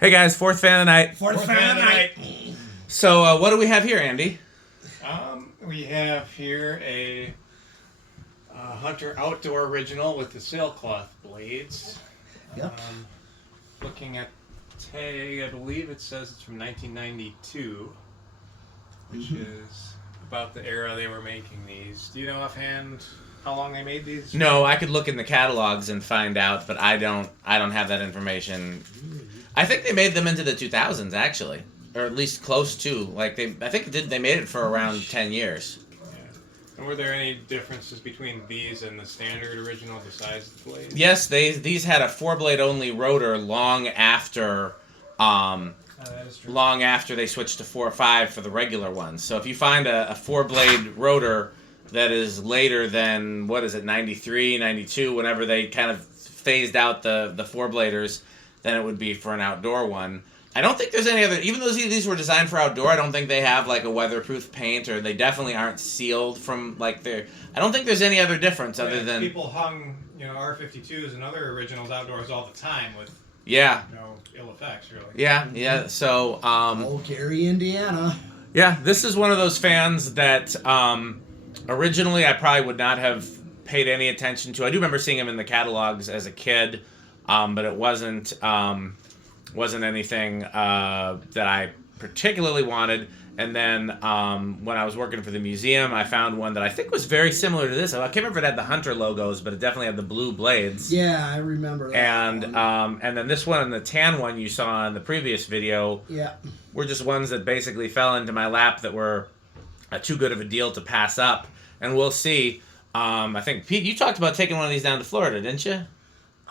Hey guys, fourth fan of the night. Fourth fan of the night. So what do we have here, Andy? We have here a Hunter Outdoor Original with the sailcloth blades. Yep. Looking at tag, I believe it says it's from 1992, which is about the era they were making these. Do you know offhand how long they made these? No, I could look in the catalogs and find out, but I don't have that information. I think they made them into the 2000s actually, or at least close to. Like they made it for around 10 years. And were there any differences between these and the standard original besides the blade? Yes, these had a 4-blade only rotor long after they switched to 4 or 5 for the regular ones. So if you find a 4-blade rotor that is later than, 93, 92, whenever they kind of phased out the 4-bladers, then it would be for an outdoor one. I don't think there's any other, even though these were designed for outdoor, I don't think they have like a weatherproof paint, or they definitely aren't sealed from like their, I don't think there's any other difference other than... People hung, R-52s and other originals outdoors all the time with no ill effects, really. Yeah, so... Oh, Gary, Indiana. Yeah, this is one of those fans that originally I probably would not have paid any attention to. I do remember seeing him in the catalogs as a kid, but it wasn't anything that I particularly wanted. And then when I was working for the museum, I found one that I think was very similar to this. I can't remember if it had the Hunter logos, but it definitely had the blue blades. Yeah, I remember that. And then this one and the tan one you saw in the previous video were just ones that basically fell into my lap that were too good of a deal to pass up. And we'll see. I think, Pete, you talked about taking one of these down to Florida, didn't you?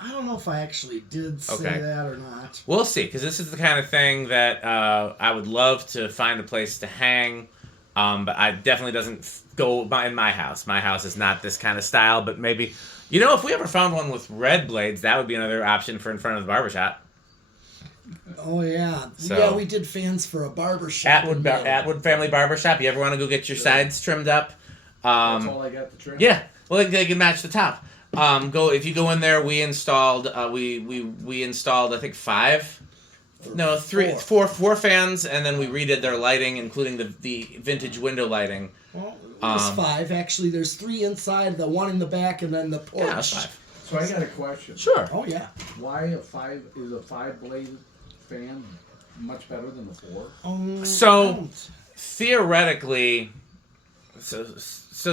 I don't know if I actually did say that or not. We'll see, because this is the kind of thing that I would love to find a place to hang, but I definitely doesn't go in my house. My house is not this kind of style, but maybe, if we ever found one with red blades, that would be another option for in front of the barbershop. Oh, yeah. So, yeah, we did fans for a barbershop. Atwood Family Barbershop. You ever want to go get your sides trimmed up? That's all I got to trim? Yeah. Well, they can match the top. If you go in there, we installed we installed I think 4 fans, and then we redid their lighting, including the vintage window lighting. Well, it was 5 actually. There's 3 inside, the 1 in the back, and then the porch. Yeah, that's 5. So I got a question. Sure. Oh yeah. Why is a 5-blade fan much better than the 4? So theoretically, so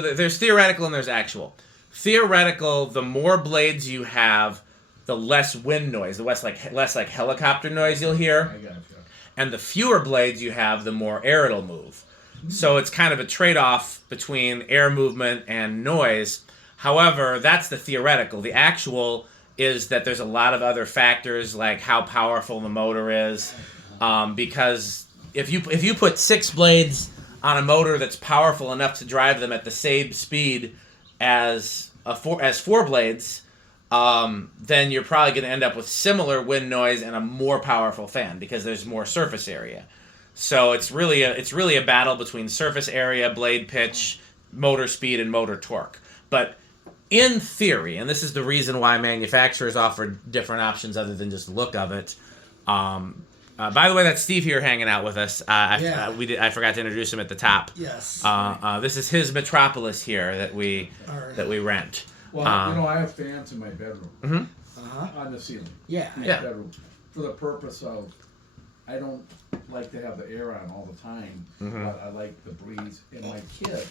there's theoretical and there's actual. Theoretical, the more blades you have, the less wind noise, the less like helicopter noise you'll hear. I got you. And the fewer blades you have, the more air it'll move. So it's kind of a trade-off between air movement and noise. However, that's the theoretical. The actual is that there's a lot of other factors, like how powerful the motor is. Because if you put 6 blades on a motor that's powerful enough to drive them at the same speed as 4 blades, then you're probably going to end up with similar wind noise and a more powerful fan because there's more surface area. So it's really a battle between surface area, blade pitch, motor speed, and motor torque. But in theory, and this is the reason why manufacturers offer different options other than just look of it. By the way, that's Steve here hanging out with us. I forgot to introduce him at the top. Yes. This is his Metropolis here that we rent. Well, I have fans in my bedroom on the ceiling. Yeah. In my bedroom, for the purpose of, I don't like to have the air on all the time, but I like the breeze. And my kids,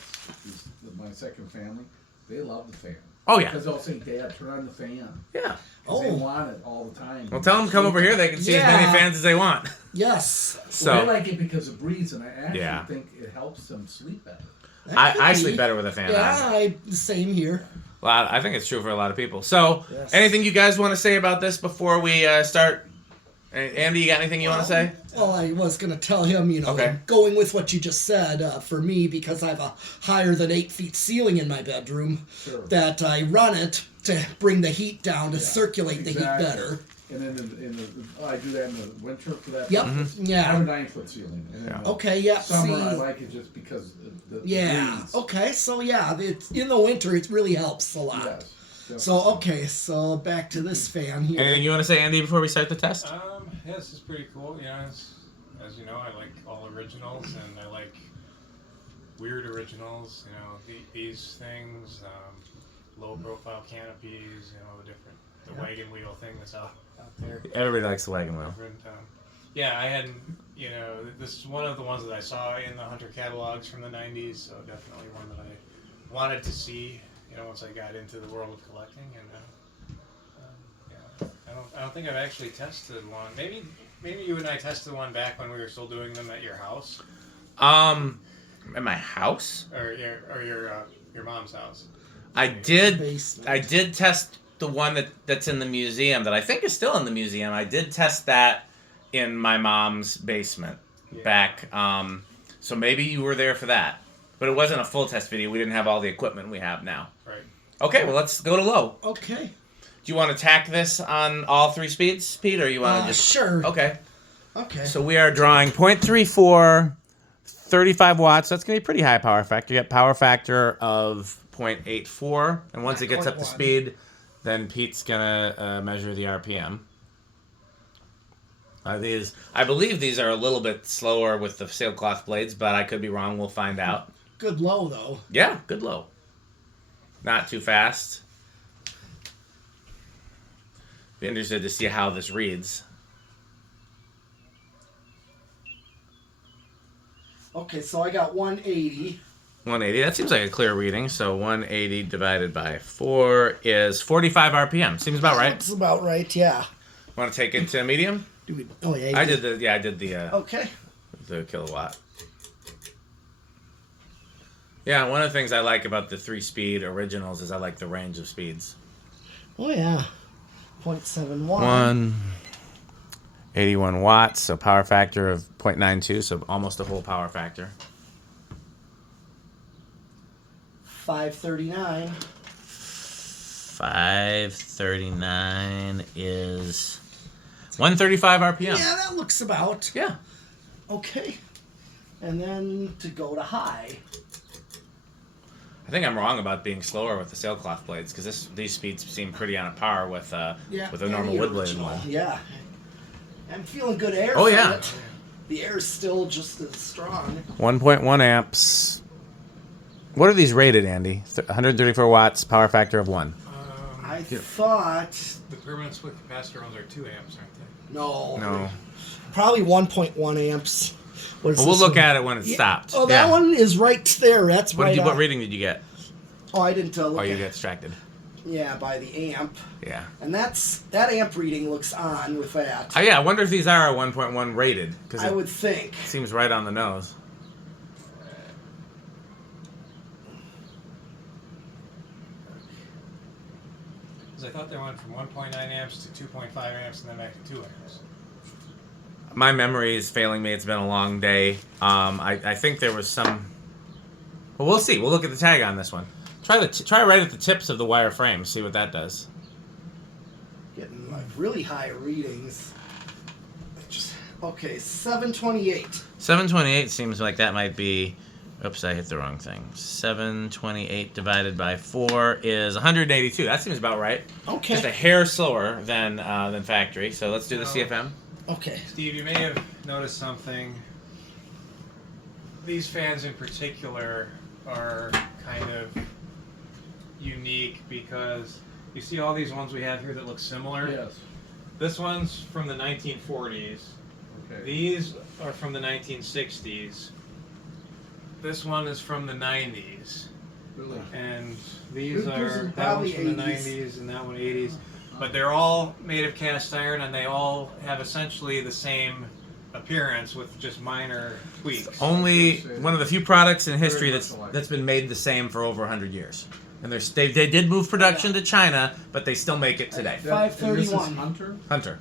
my second family, they love the fan. Oh yeah. Because they'll say, "Dad, turn on the fan." Yeah. They want it all the time. Well, tell them to come over here. They can see as many fans as they want. Yes. So I like it because of breeze, and I actually think it helps them sleep better. I sleep better with a fan on. Yeah, same here. Well, I think it's true for a lot of people. So, anything you guys want to say about this before we start? Andy, you got anything you want to say? Well, I was going to tell him, going with what you just said, for me, because I have a higher than 8 feet ceiling in my bedroom, that I run it to bring the heat down, to circulate the heat better. And then I do that in the winter for that. Yep. I have a 9-foot ceiling. And Summer, I like it just because the breeze. Okay, so it's, in the winter it really helps a lot. Yes. So back to this fan here. Anything you want to say, Andy, before we start the test? Yeah, this is pretty cool. You know, as you know, I like all originals, and I like weird originals. You know, these things, low-profile canopies. You know, the wagon wheel thing that's out there. Everybody likes the wagon wheel. Yeah, I hadn't. You know, this is one of the ones that I saw in the Hunter catalogs from the '90s. So definitely one that I wanted to see. You know, once I got into the world of collecting, and I don't think I've actually tested one. Maybe you and I tested one back when we were still doing them at your house. At my house? Or your mom's house. I did test the one that's in the museum that I think is still in the museum. I did test that in my mom's basement back. So maybe you were there for that. But it wasn't a full test video. We didn't have all the equipment we have now. Right. Okay, well, let's go to low. Okay. Do you want to tack this on all 3 speeds, Pete, or you want to just... Sure. Okay. Okay. So we are drawing 0.34, 35 watts. That's going to be pretty high power factor. You get power factor of 0.84. And once it gets up to speed, then Pete's going to measure the RPM. I believe these are a little bit slower with the sailcloth blades, but I could be wrong. We'll find out. Good low, though. Yeah, good low. Not too fast. Be interested to see how this reads. Okay, so I got 180. 180. That seems like a clear reading. So 180 divided by 4 is 45 RPM. Seems about right. That's about right, yeah. Want to take it to medium? Yeah. I did the Okay. the kilowatt. Yeah, one of the things I like about the 3-speed originals is I like the range of speeds. Oh, yeah. 0.71. 81 watts, so power factor of 0.92, so almost a whole power factor. 539. 539 is 135 RPM. Yeah, that looks about. Yeah. Okay. And then to go to high. I think I'm wrong about being slower with the sailcloth blades because these speeds seem pretty on a par with a normal wood blade one. Yeah. I'm feeling good air. Oh, yeah. It. The air's still just as strong. 1.1 amps. What are these rated, Andy? 134 watts, power factor of 1. I thought... The permanent split capacitor ones are 2 amps, aren't they? No. Probably 1.1 amps. Well, we'll look at it when it's stopped. Oh, that one is right there. That's right. What reading did you get? Oh, I didn't look. Oh, you got distracted. Yeah, by the amp. Yeah. And that amp reading looks on with that. Oh, yeah, I wonder if these are 1.1 rated. I would think. Seems right on the nose. Because I thought they went from 1.9 amps to 2.5 amps and then back to 2 amps. My memory is failing me. It's been a long day. I think there was some... Well, we'll see. We'll look at the tag on this one. Try right at the tips of the wire frame. See what that does. Getting like really high readings. Okay, 728. 728 seems like that might be... Oops, I hit the wrong thing. 728 divided by 4 is 182. That seems about right. Okay. Just a hair slower than factory. So let's do the CFM. Okay. Steve, you may have noticed something. These fans in particular are kind of unique because you see all these ones we have here that look similar. Yes. This one's from the 1940s. Okay. These are from the 1960s. This one is from the 90s. Really? And these This is are, that probably one's from the 80s. 90s and that one 80s. But they're all made of cast iron and they all have essentially the same appearance with just minor tweaks. Only one of the few products in history that's been made the same for over 100 years. And they did move production to China, but they still make it today. 531. Hunter.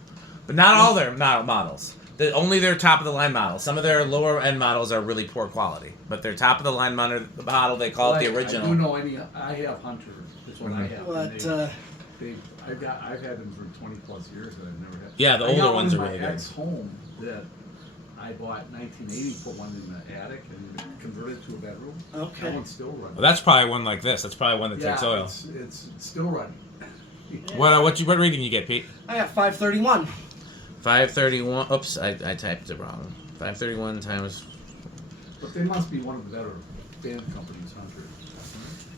But not all their models. Only their top-of-the-line models. Some of their lower-end models are really poor quality. But their top-of-the-line model, they call it the original. I do know I have Hunter. That's what I have. But, I've had them for 20 plus years and I've never had. Yeah, the older ones are really my good. ex home that I bought 1980, put one in the attic and converted it to a bedroom. Okay. That one's still running. Well, that's probably one like this. That's probably one that takes oil. It's still running. What reading you get, Pete? I got 531. 531. Oops, I typed it wrong. 531 times. But they must be one of the better fan companies, Hunter.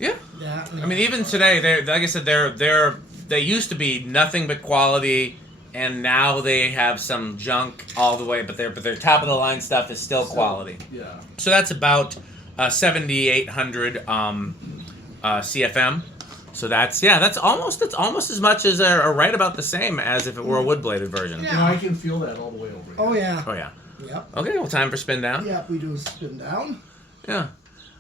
Yeah. Yeah. I mean, even today, they like I said, they used to be nothing but quality, and now they have some junk all the way. But their top of the line stuff is still quality. Yeah. So that's about 7,800 CFM. So that's almost as much as or right about the same as if it were a wood bladed version. Yeah. You know, I can feel that all the way over here. Oh yeah. Oh yeah. Yep. Okay, well, time for spin down. Yep, we do a spin down. Yeah.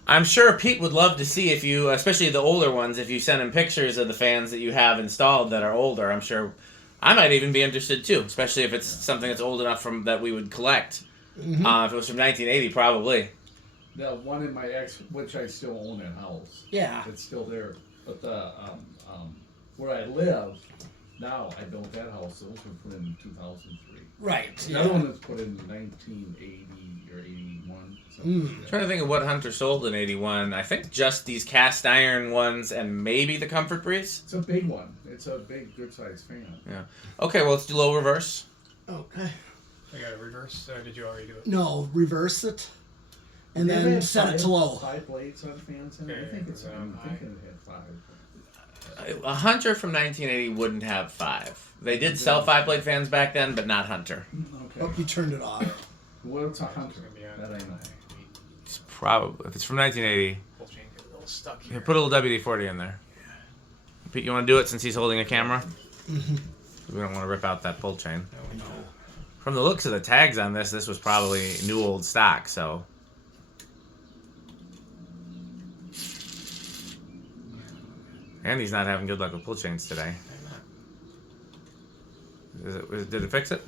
I'm sure Pete would love to see if you, especially the older ones, if you send him pictures of the fans that you have installed that are older. I'm sure I might even be interested too, especially if it's something that's old enough that we would collect. Mm-hmm. If it was from 1980, probably. The one in my which I still own at house. Yeah. It's still there. But the where I live now, I built that house. Those were put in 2003. Right. The other one was put in 1980 or 81. I'm trying to think of what Hunter sold in 81. I think just these cast iron ones and maybe the Comfort Breeze. It's a big one. It's a big, good-sized fan. Yeah. Okay, well, let's do low reverse. Okay. I got a reverse, or did you already do it? No, reverse it, and They then have set it to low. 5 blades on fans in it. I think I'm thinking it had 5. A Hunter from 1980 wouldn't have 5. They did sell 5-blade fans back then, but not Hunter. Okay. Oh, you turned it off. What's a Hunter? That I know. It's probably, if it's from 1980, Whole chain gets a little stuck yeah, here. put a little WD-40 in there. Pete, you want to do it since he's holding a camera? We don't want to rip out that pull chain. No. From the looks of the tags on this was probably new old stock, so. And he's not having good luck with pull chains today. Did it fix it?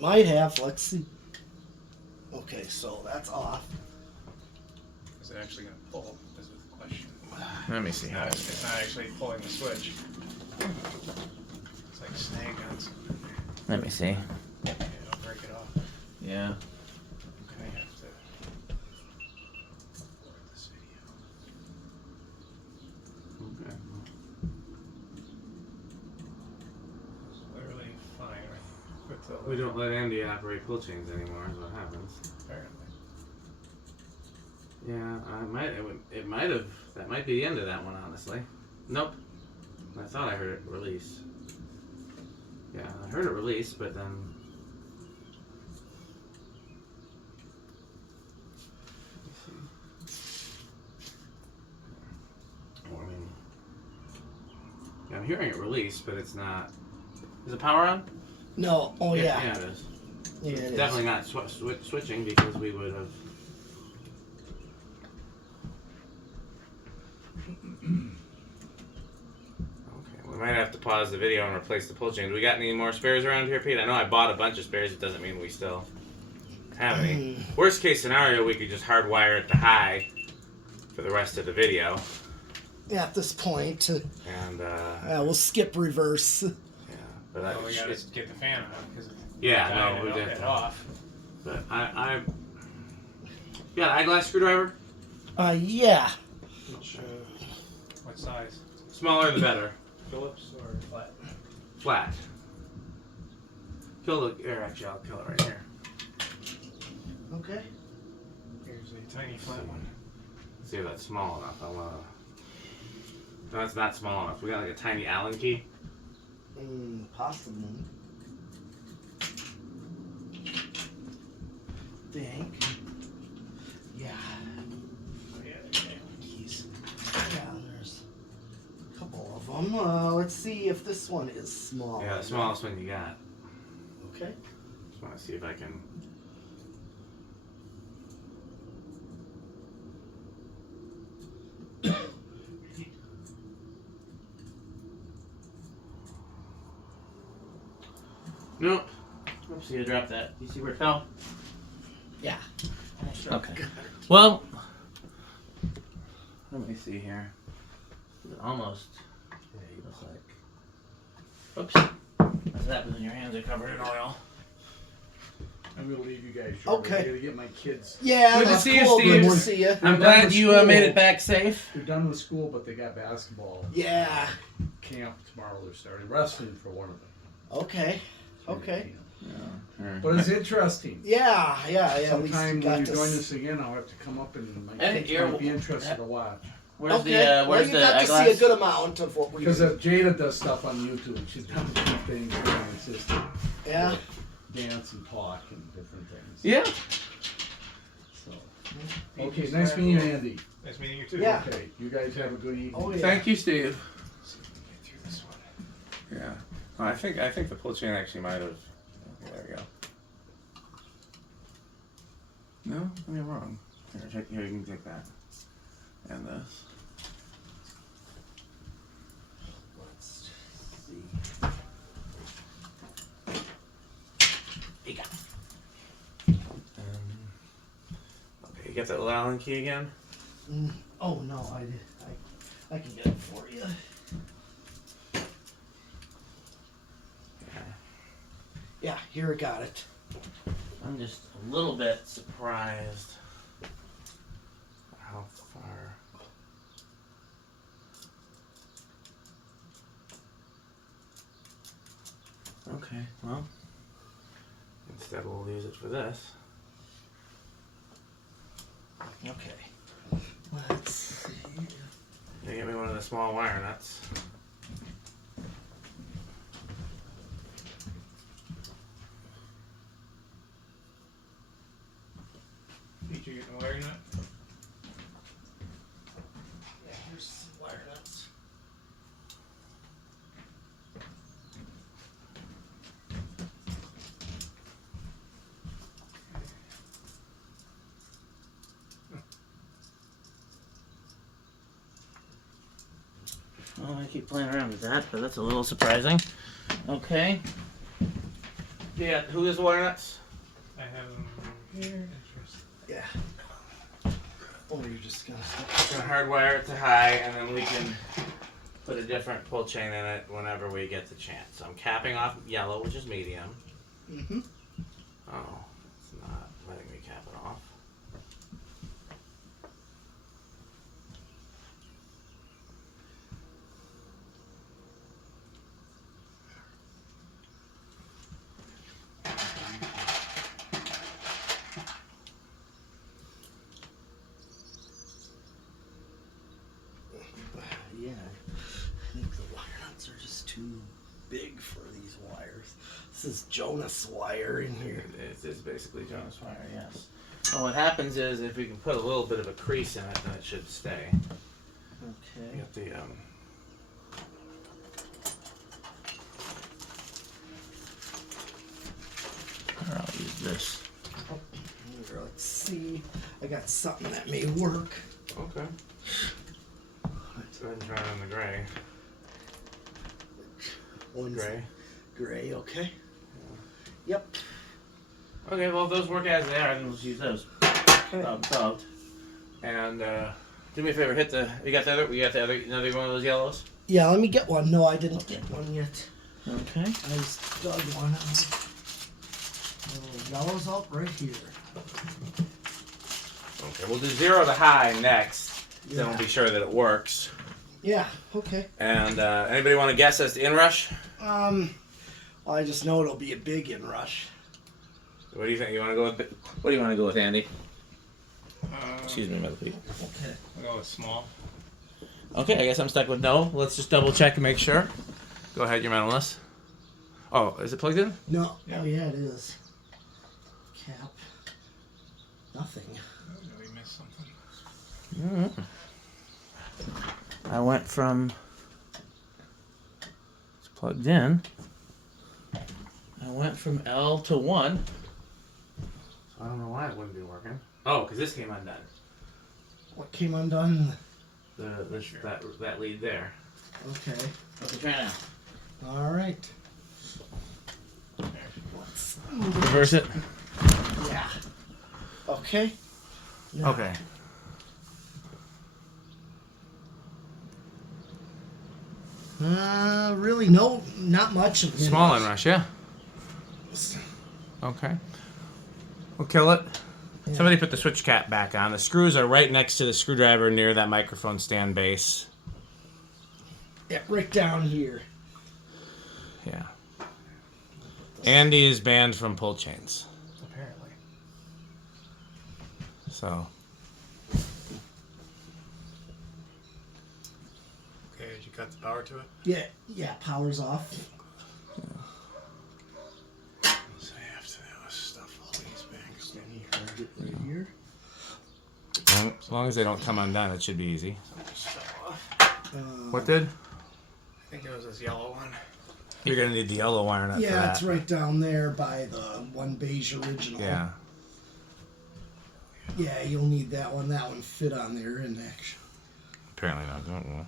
Might have. Let's see. Okay, so that's off. Is it actually going to pull? Is the question. Let me see. It's not actually pulling the switch. It's like snag on something. Let me see. Yeah, it'll break it off. Yeah. Okay, I have to record this video. Okay. It's literally fine with the We don't let Andy operate pull chains anymore, is what happens. apparently. Yeah, it might have. That might be the end of that one, honestly. Nope. I thought I heard it release. Yeah, I heard it release, but then. Oh, I mean, yeah, I'm hearing it release, but it's not. Is the power on? No. Oh yeah. Yeah, it is. Yeah, It's it is. definitely not switching because we would have. Okay, we might have to pause the video and replace the pull chain. Do we got any more spares around here, Pete? I know I bought a bunch of spares. It doesn't mean we still have any. Worst case scenario, we could just hardwire it to high for the rest of the video. At this point, And we'll skip reverse. yeah, but Well, we gotta get the fan on because yeah, no, we get did. it off. But I you got an eyeglass screwdriver? Yeah. What size? Smaller the better. Phillips or flat? Flat. Kill the air. Actually, I'll kill it right here. Okay. Here's a tiny flat one. Let's see if that's small enough. No, it's not small enough. We got like a tiny Allen key. Possibly. Think. Yeah. Oh yeah, there's Allen keys. Yeah, there's a couple of them. Let's see if this one is small. Yeah, the smallest one you got. Okay. Just want to see if I can. Nope. Oops, you dropped that. You see where it fell? Yeah. Okay. Well, let me see here. Almost. Yeah, it looks like. Oops. That's what happens when your hands are covered in oil. I'm gonna leave you guys short. Okay. I gotta get my kids. Yeah, Good to that's see you, cool. Steve. Good to see you. I'm done glad with you school. made it back safe. They're done with school, but they got basketball Yeah. camp tomorrow. They're starting wrestling for one of them. Okay. Okay. But it's interesting. Yeah. Sometime when you join us again, I'll have to come up and my And kids might be interested to watch. Where's Okay. the where's you the got to eyeglass? see a good amount of what we Because do. Jada does stuff on YouTube. She's done different things. And it's just Yeah. dance and talk and different things. Yeah. So. Okay, nice meeting you, Andy. Nice meeting you too. Yeah. Okay, you guys have a good evening. Oh, yeah. Thank you, Steve. Let's see if we can get through this one. Yeah. Oh, I think the pull chain actually might have. Okay, there we go. No, I mean wrong. Here, you can take that. And this. Let's see. You got Okay, you get that little Allen key again? Oh no, I can get it for you. Yeah, here I got it. I'm just a little bit surprised. How far? Okay, well, instead we'll use it for this. Okay. Let's see. You get me one of the small wire nuts. Did you get the wire nut? Yeah, here's some wire nuts. Oh, I keep playing around with that, but that's a little surprising. Okay. Yeah, who is the wire nuts? I have them here. Yeah. Or you're just gonna. We're gonna hardwire it to high, and then we can put a different pull chain in it whenever we get the chance. So I'm capping off yellow, which is medium. Mm-hmm. Oh, it's not letting me cap it off. Yeah. I think the wire nuts are just too big for these wires. This is Jonas wire in here. It is basically Jonas wire, yes. Well, what happens is if we can Put a little bit of a crease in it, then it should stay. okay. Get the I'll use this. Here, let's see. I got something that may work. Okay. Let's go ahead and try it on the gray. One's Gray. gray, okay. Yep. Okay, well if those work as they are, then let's use those. Okay. Solved. And do me a favor, hit the. You got the other another one of those yellows? Yeah, let me get one. No, I didn't get one yet. Okay. I just dug one out. Little yellow's out right here. Okay, we'll do 0 to high next. Then Yeah. we'll be sure that it works. Yeah, okay. And anybody want to guess as to inrush? Well, I just know it'll be a big inrush. What do you think? You want to go with? What do you want to go with, Andy? Excuse me, Mother Pete. Okay. I'll go with small. Okay, I guess I'm stuck with no. Let's just double check and make sure. Go ahead, your mentalist. Oh, is it plugged in? No. Yeah. Oh, yeah, it is. Cap. Nothing. Oh, did we miss something? I went from it's plugged in. I went from L to 1. I don't know why it wouldn't be working. Oh, because this came undone. What came undone? That lead there. Okay. What's it trying now? All right. Let's Reverse it. Yeah. Okay. Now, Okay. Really, no, not much of Small inrush, yeah. Okay. We'll kill it. Yeah. Somebody put the switch cap back on. The screws are right next to the screwdriver near that microphone stand base. Yeah, right down here. Yeah. Andy is banned from pull chains. Apparently. So. Okay, did you cut the power to it? Yeah, power's off. So I have to stuff all these bags in here. Right here. As long as they don't come undone, it should be easy. So just fell off. What did? I think it was this yellow one. You're gonna need the yellow wire nut for Yeah, that. it's right down there by the one beige original. Yeah. Yeah, you'll need that one. That one fit on there in action. Apparently not. Don't know.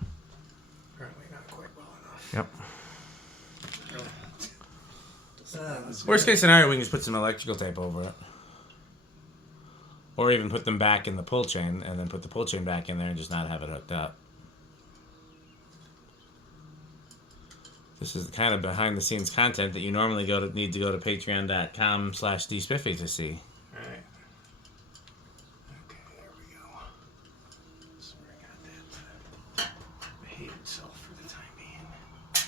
Apparently not quite well enough. Yep. Really? Worst case scenario, we can just put some electrical tape over it. Or even put them back in the pull chain and then put the pull chain back in there and just not have it hooked up. This is kind of behind the scenes content that you normally need to go to patreon.com/dspiffy to see. Alright. Okay, there we go. So we got that behave itself for the time being. So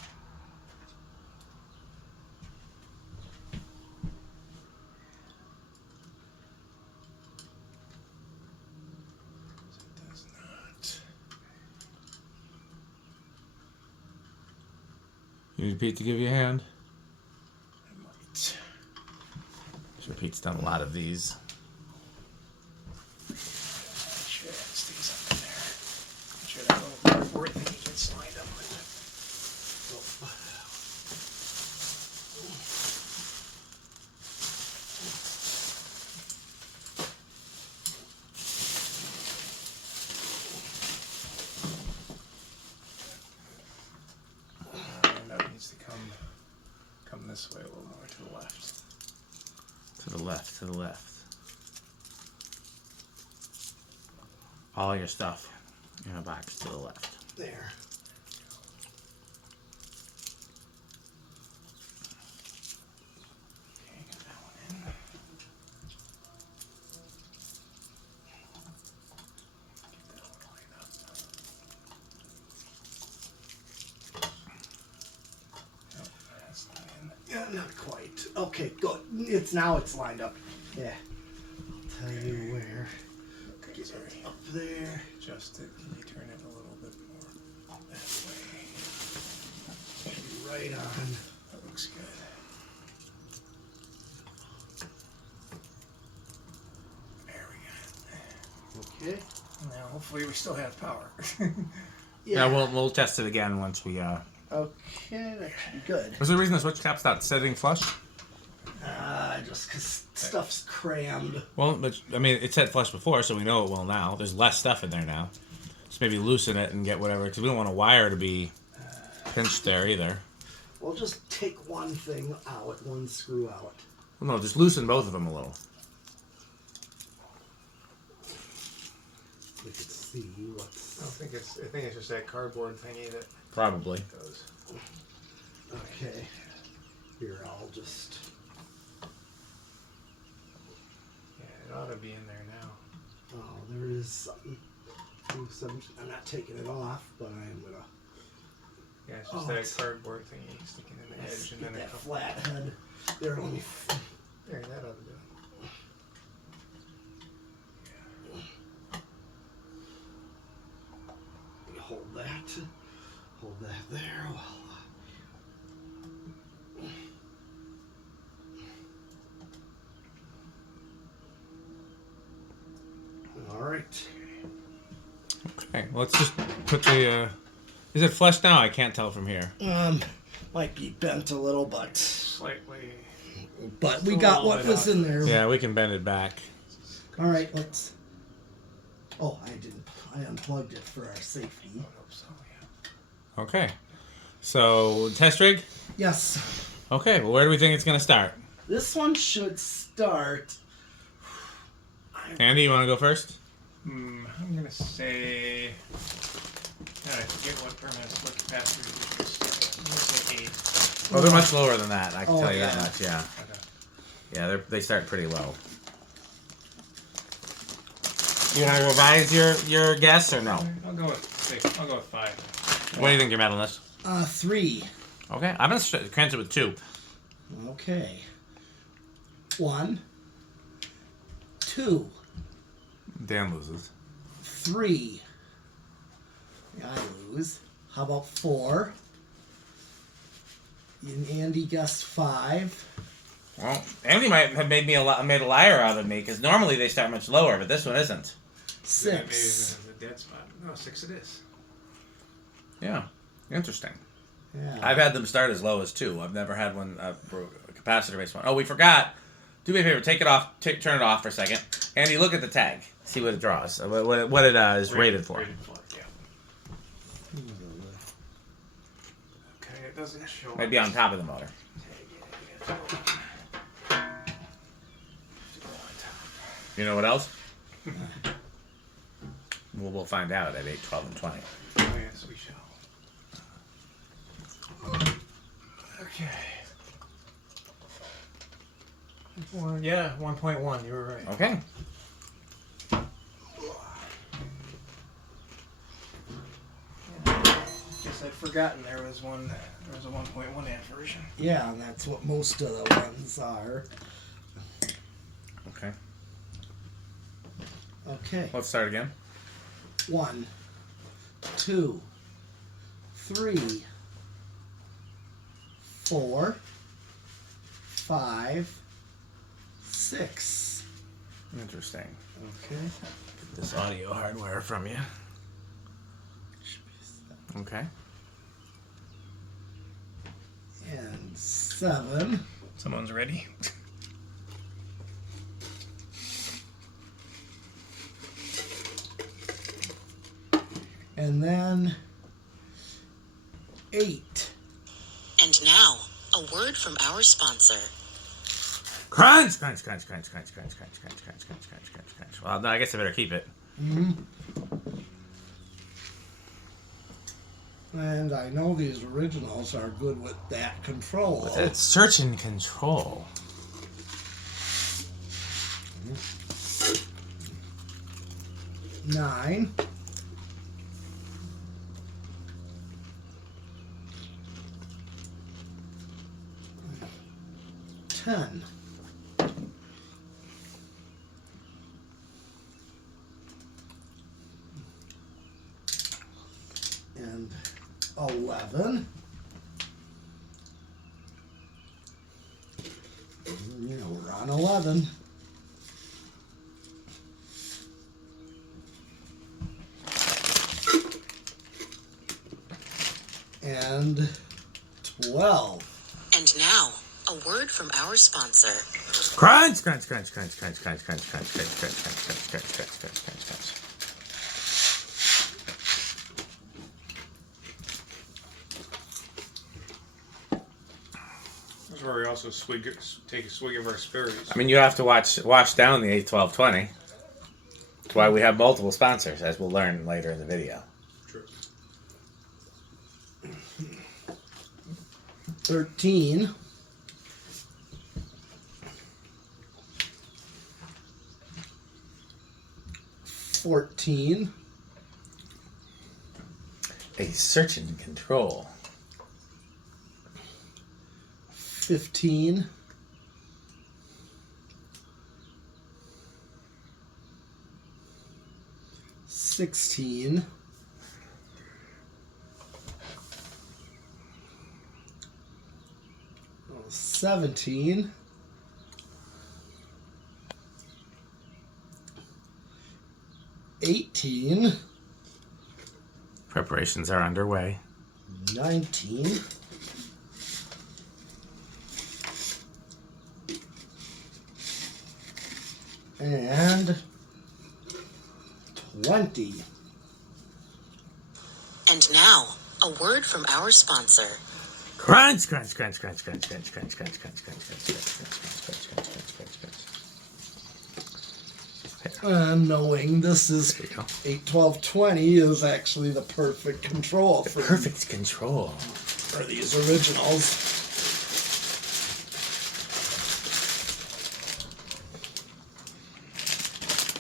it does not. You need Pete to give you a hand? I might. Sure, Pete's done a lot of these. Make sure that stays up in there. Make sure that little cardboard thing gets lined up with it. And that needs to come this way a little more to the left. To the left, to the left. All your stuff in a box to the left. There. Okay, got that one in. Get that one lined up. Nope, that's not in. Yeah, not quite. Okay, good. It's lined up. Yeah. I'll tell you where. Okay, Get sorry. it up there. Adjust it. Can you turn it a little bit more that way? Should be right on. That looks good. There we go. Okay. Now, hopefully, we still have power. Yeah, we'll test it again once we. Okay, that should be good. What's the reason the switch cap's not setting flush? Just because stuff's crammed. Well, but I mean, it said flush before, so we know it will now. There's less stuff in there now. Just maybe loosen it and get whatever, because we don't want a wire to be pinched there either. We'll just take one thing out, one screw out. Well, no, just loosen both of them a little. We could see what's. I think it's just that cardboard thingy that Probably. goes. Okay. Here, I'll just. Yeah, it ought to be in there now. Oh, there is something. I'm not taking it off, but I am gonna. Yeah, it's just that cardboard thingy sticking in the edge, and Get then a that couple. flat head. There, let me. There, that ought to do it. Hold that. Hold that there. All right. Okay, well, let's just put the. Is it flush now? I can't tell from here. Might be bent a little, but Slightly. we a got little what bit was off. in there. Yeah, we can bend it back. All right, let's. Oh, I didn't. I unplugged it for our safety. I hope so, yeah. Okay. So, test rig? Yes. Okay, well, where do we think it's going to start? This one should start. Andy, you want to go first? I'm gonna say. God, I forget what capacitor you should say. I'm gonna say 8. Well, they're much lower than that, I can Oh, tell you yeah. that much, yeah. Okay. Yeah, they start pretty low. You want to revise your guess or no? I'll go with 6. I'll go with 5. What do you think your metal is? 3. Okay, I'm going to crank it with 2. Okay. 1, 2, Dan loses. 3. I lose. How about 4? And Andy guessed 5. Well, Andy might have made a liar out of me, because normally they start much lower, but this one isn't. 6. The dead spot. No, 6 it is. Yeah, interesting. Yeah. I've had them start as low as 2. I've never had one a capacitor-based one. Oh, we forgot. Do me a favor. Take it off. Turn it off for a second. Andy, look at the tag. See what it draws. What it is rated for. Rated for, yeah. Okay, it doesn't show. Maybe on top of the motor. You know what else? We'll find out at 8, 12, and 20. Oh, yes, we shall. Okay. Well, yeah, 1.1. You were right. Okay. Guess I'd forgotten there was a 1.1 amp version. Yeah, and that's what most of the ones are. Okay. Okay. Let's start again. 1, 2, 3, 4, 5, 6. Interesting. Okay. Get this audio hardware from you. Okay. And 7. Someone's ready. And then 8. And now, a word from our sponsor. Crunch, crunch, crunch, crunch, crunch, crunch, crunch, crunch, crunch, crunch, crunch, crunch, crunch. Well, no, I guess I better keep it. And I know these originals are good with that control. It's search and control. 9. 10. And 11. You know, we're on 11. And 12. And now, a word from our sponsor. Crunch, crunch, crunch, crunch, crunch, crunch, crunch, crunch, crunch, crunch, crunch, crunch, crunch, crunch, crunch, crunch, crunch. That's where we also take a swig of our spirits. I mean, you have to wash down the 8, 12, 20. That's why we have multiple sponsors, as we'll learn later in the video. True. 13. 14. A search and control. 15. 16. 17. 18. Preparations are underway. 19. 20. And now, a word from our sponsor. Crunch, crunch, crunch, crunch, crunch, crunch, crunch, crunch, crunch, crunch, crunch, crunch, crunch, crunch, crunch, crunch. Knowing this is 8, 12, 20 is actually the perfect control for Perfect control. for these originals.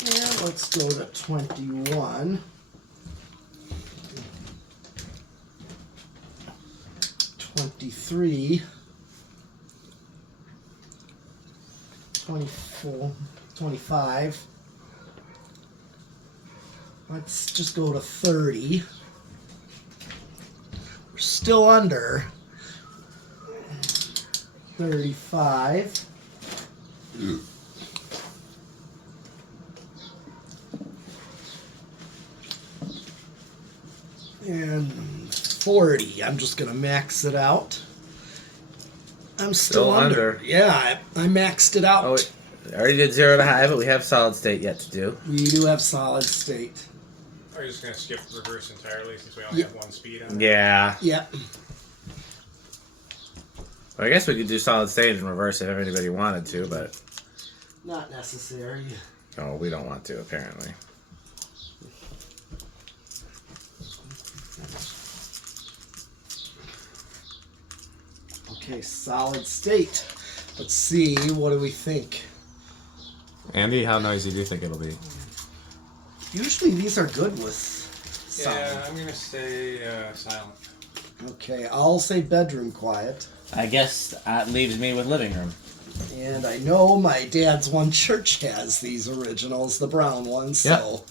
And let's go to 21. 23. 24, 25. Let's just go to 30. We're still under 35. And 40. I'm just going to max it out. I'm still under. Yeah, I maxed it out. Oh, I already did 0 to high, but we have solid state yet to do. We do have solid state. Are you just going to skip reverse entirely since we only have one speed on it? Yeah. Yep. Well, I guess we could do solid state and reverse if anybody wanted to, but... Not necessary. No, we don't want to, apparently. Okay, solid state. Let's see, what do we think? Andy, how noisy do you think it'll be? Usually these are good with sound. Yeah, I'm going to say silent. Okay, I'll say bedroom quiet. I guess that leaves me with living room. And I know my dad's one church has these originals, the brown ones, so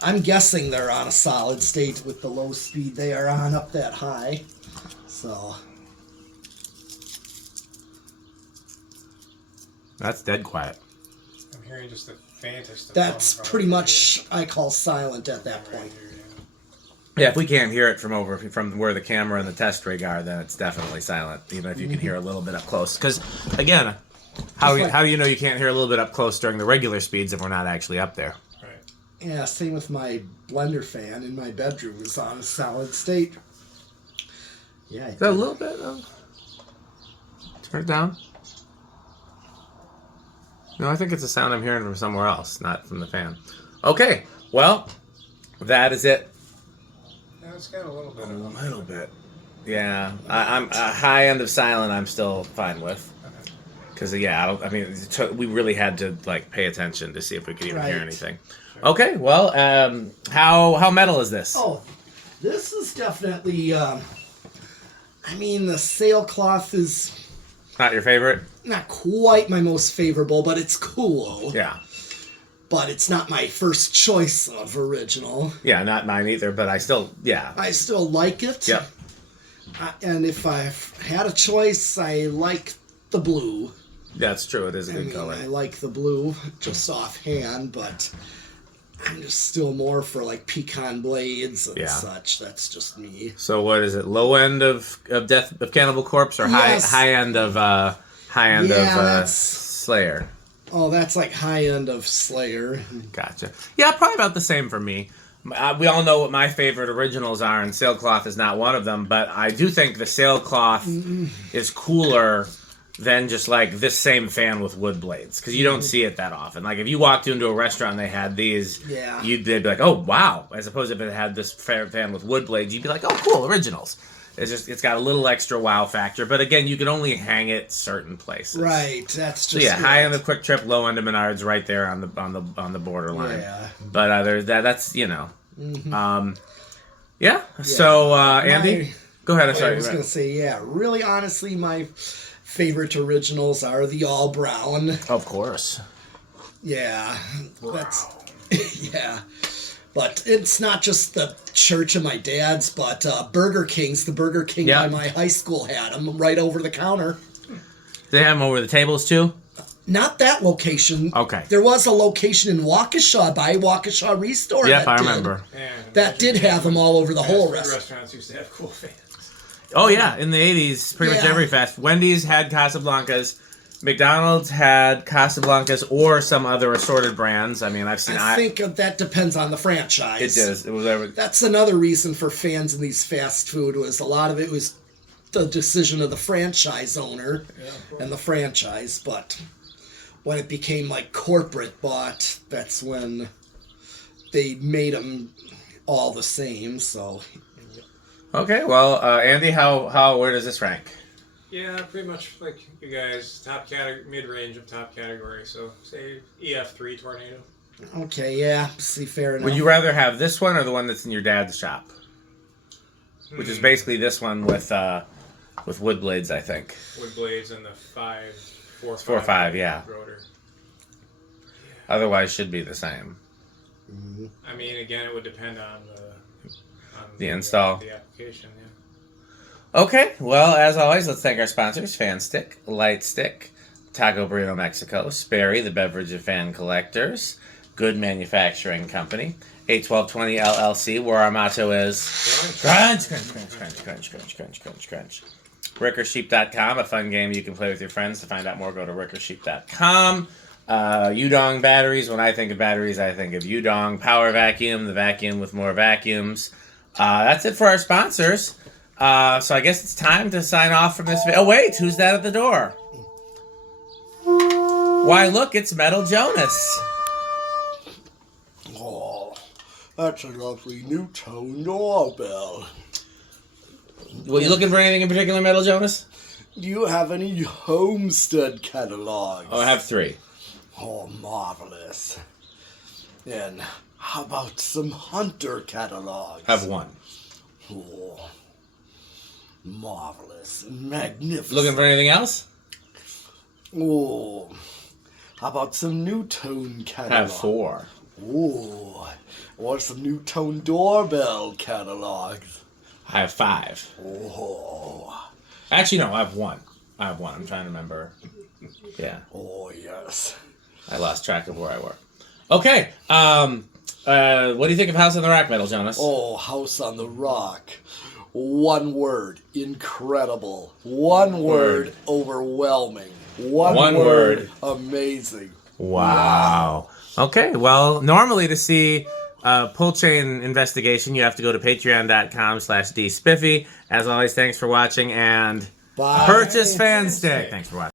I'm guessing they're on a solid state with the low speed they are on up that high. So That's dead quiet. I'm hearing just the faintest. that's pretty much I call silent at that point. Yeah, if we can't hear it from where the camera and the test rig are, then it's definitely silent, even if you can hear a little bit up close. Because, again, how do you know you can't hear a little bit up close during the regular speeds if we're not actually up there? Right. Yeah, same with my blender fan in my bedroom. It's on a solid state. Yeah. Is that a little bit of... Turn it down. No, I think it's a sound I'm hearing from somewhere else, not from the fan. Okay, well, that is it. Yeah, it's got a little bit. A little bit. Yeah, I'm a high end of silent. I'm still fine with, because we really had to like pay attention to see if we could even hear Right. anything. Okay, well, how metal is this? Oh, this is definitely. The sailcloth is Not your favorite? not quite my most favorable, but it's cool. Yeah. But it's not my first choice of original. Yeah, not mine either, but I still like it. Yep. And if I had a choice, I like the blue. That's true. It is a good color. I like the blue just offhand, but I'm just still more for like pecan blades and such. That's just me. So what is it? Low end of Death of Cannibal Corpse, or Yes. high end of Slayer? Oh, that's like high end of Slayer. Gotcha. Yeah, probably about the same for me. We all know what my favorite originals are, and sailcloth is not one of them, but I do think the sailcloth is cooler than just like this same fan with wood blades, because you don't see it that often. Like if you walked into a restaurant and they had these, they'd be like, oh wow, as opposed to if it had this fan with wood blades, you'd be like, oh cool, originals. It's got a little extra wow factor, but again, you can only hang it certain places. Right, that's just high end of Quick Trip, low end of Menards, right there on the borderline. Yeah. But there's that's So Andy, go ahead. I'm sorry. I was gonna say, really honestly, my favorite originals are the all brown. Of course. Yeah, that's But it's not just the church of my dad's, but Burger King's. The Burger King by my high school had them right over the counter. They have them over the tables too? Not that location. Okay. There was a location in Waukesha by Waukesha Restore. Yep, I remember. That did have them all over the whole restaurant. Restaurants used to have cool fans. Oh yeah, in the 80s, pretty much every fast. Wendy's had Casablancas. McDonald's had Casablancas or some other assorted brands. I mean, I think that depends on the franchise. It does. It was That's another reason for fans in these fast food was a lot of it was the decision of the franchise owner and the franchise. But when it became like corporate bought, that's when they made them all the same. So. Okay, well, Andy, where does this rank? Yeah, pretty much like you guys, mid-range of top category. So say EF3 Tornado. Okay, see, fair enough. Would you rather have this one or the one that's in your dad's shop? Which is basically this one with wood blades, I think. Wood blades and the 4.5, yeah. rotor. Otherwise, should be the same. I mean, again, it would depend on The install. The application, yeah. Okay, well, as always, let's thank our sponsors, Fan Stick, Light Stick, Taco Burrito Mexico, Sperry, the beverage of fan collectors, Good Manufacturing Company, 81220 LLC, where our motto is crunch, crunch, crunch, crunch, crunch, crunch, crunch, crunch, crunch. RickerSheep.com, a fun game you can play with your friends. To find out more, go to RickerSheep.com. Udong batteries. When I think of batteries, I think of Udong. Power Vacuum, the vacuum with more vacuums. That's it for our sponsors. So I guess it's time to sign off from this video. Oh, wait, who's that at the door? Why, look, it's Metal Jonas. Oh, that's a lovely new tone doorbell. Were you looking for anything in particular, Metal Jonas? Do you have any Homestead catalogs? Oh, I have 3. Oh, marvelous. And how about some Hunter catalogs? I have 1. Oh, marvelous. Magnificent. Looking for anything else? Oh, how about some New Tone I catalogs? have 4. Oh, or some New Tone doorbell catalogs. I have 5. Oh, Actually, no, I have 1. I'm trying to remember. Yeah, oh yes. I lost track of where I were. Okay, what do you think of House on the Rock, Metal Jonas? Oh, House on the Rock. One word, incredible. One word, overwhelming. One word, amazing. Wow. Okay, well, normally to see pull chain investigation, you have to go to patreon.com/dspiffy. As always, thanks for watching, and Bye. purchase Fan Stick. Thanks for watching.